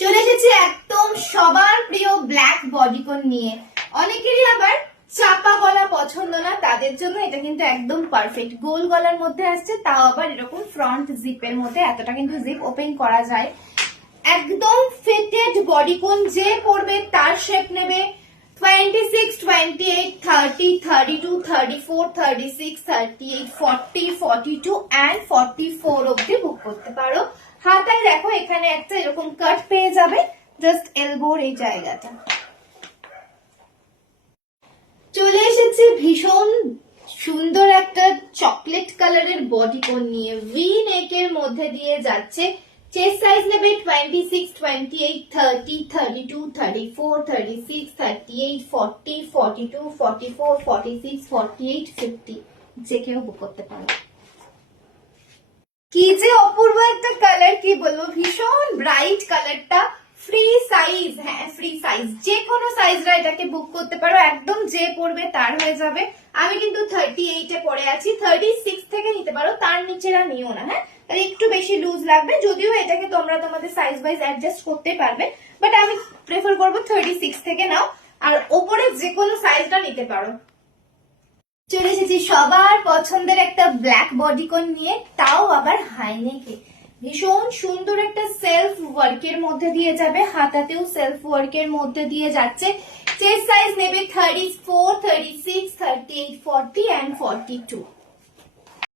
চলে এসেছি একদম সবার প্রিয় ব্ল্যাক বডিকন নিয়ে। অনেকেরই আবার চাপা গলা পছন্দ না, তাদের জন্য এটা কিন্তু একদম পারফেক্ট। গোল গলার মধ্যে আসছে, তাও আবার এরকম ফ্রন্ট জিপের মধ্যে, এতটা কিন্তু জিপ ওপেন করা যায়। একদম ফিটেড বডিকন, যে পরবে তার শেপ নেবে। 26, 28, 30, 32, 34, 36, 38, 40, 42 and 44 অব্দি বুক করতে পারো। হাতায় দেখো এখানে একটা এরকম কাট পেয়ে যাবে, জাস্ট এলবোর এই জায়গাটা। চলে এসেছে ভীষণ সুন্দর একটা চকলেট কালারের বডিকন নিয়ে, ভি নেকের মধ্যে দিয়ে যাচ্ছে। চেস্ট সাইজ নেবে 26, 28, 30, 32, 34, 36, 38, 40, 42, 44, 46, 48, 50, যে কেউ বুক করতে পারো। কি যে অপূর্ব একটা কালার, কি বলবো, ভীষণ ব্রাইট কালারটা। ফ্রি সাইজ, হ্যাঁ ফ্রি সাইজ, যে কোনো সাইজরা এটাকে বুক করতে পারো, একদম যে পড়বে তার হয়ে যাবে। আমি কিন্তু 38 এ পরে আছি, 36 থেকে নিতে পারো, তার নিচেরা নিও না, হ্যাঁ তাহলে একটু বেশি লুজ লাগবে। যদিও এটাকে তোমরা তোমাদের সাইজ ওয়াইজ অ্যাডজাস্ট করতে পারবে, বাট আমি প্রেফার করবো 36 থেকে নাও, আর ওপরে যে কোনো সাইজটা নিতে পারো। চলে এসেছি সবার পছন্দের একটা ব্ল্যাক বডিকন নিয়ে, তাও আবার হাইনেকে। ভীষণ সুন্দর একটা সেলফ ওয়ার্কের মধ্যে দিয়ে যাবে, হাতাতেও সেলফ ওয়ার্কের মধ্যে দিয়ে যাচ্ছে। চেস্ট সাইজ নেবে 34, 36, 38, 40 and 42।